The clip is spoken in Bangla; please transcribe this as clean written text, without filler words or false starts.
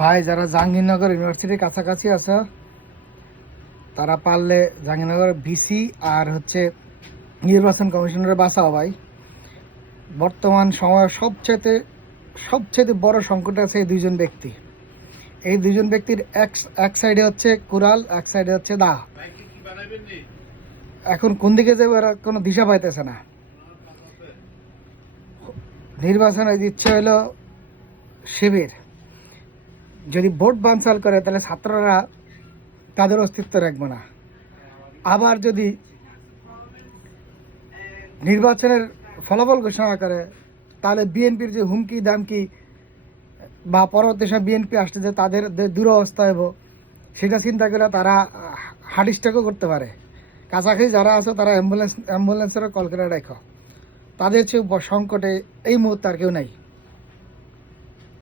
ভাই যারা জাহাঙ্গীরনগর ইউনিভার্সিটির কাছাকাছি আছে তারা পারলে জাহাঙ্গীরনগর ভিসি আর হচ্ছে নির্বাচন কমিশনারের বাঁচাও ভাই। বর্তমান সময়ে সবচেয়ে বড় সংকট আছে এই দুইজন ব্যক্তি। এই দুইজন ব্যক্তির এক সাইডে হচ্ছে কুড়াল, এক সাইডে হচ্ছে দা। এখন কোন দিকে যাবে এরা কোনো দিশা পাইতেছে না। নির্বাচনে দিচ্ছে হলো শিবির, যদি ভোট বানচাল করে তাহলে ছাত্ররা তাদের অস্তিত্ব রাখবে না। আবার যদি নির্বাচনের ফলাফল ঘোষণা করে তাহলে বিএনপির যে হুমকি দামকি বা পরবর্তী সময় বিএনপি আসতে যে তাদের দুরবস্থা হইব সেটা চিন্তা করে তারা হার্ট স্ট্রোকও করতে পারে। কাছাকাছি যারা আছে তারা অ্যাম্বুলেন্সেরও কল করে রাখো। তাদের চেয়ে সংকটে এই মুহূর্তে আর কেউ নাই।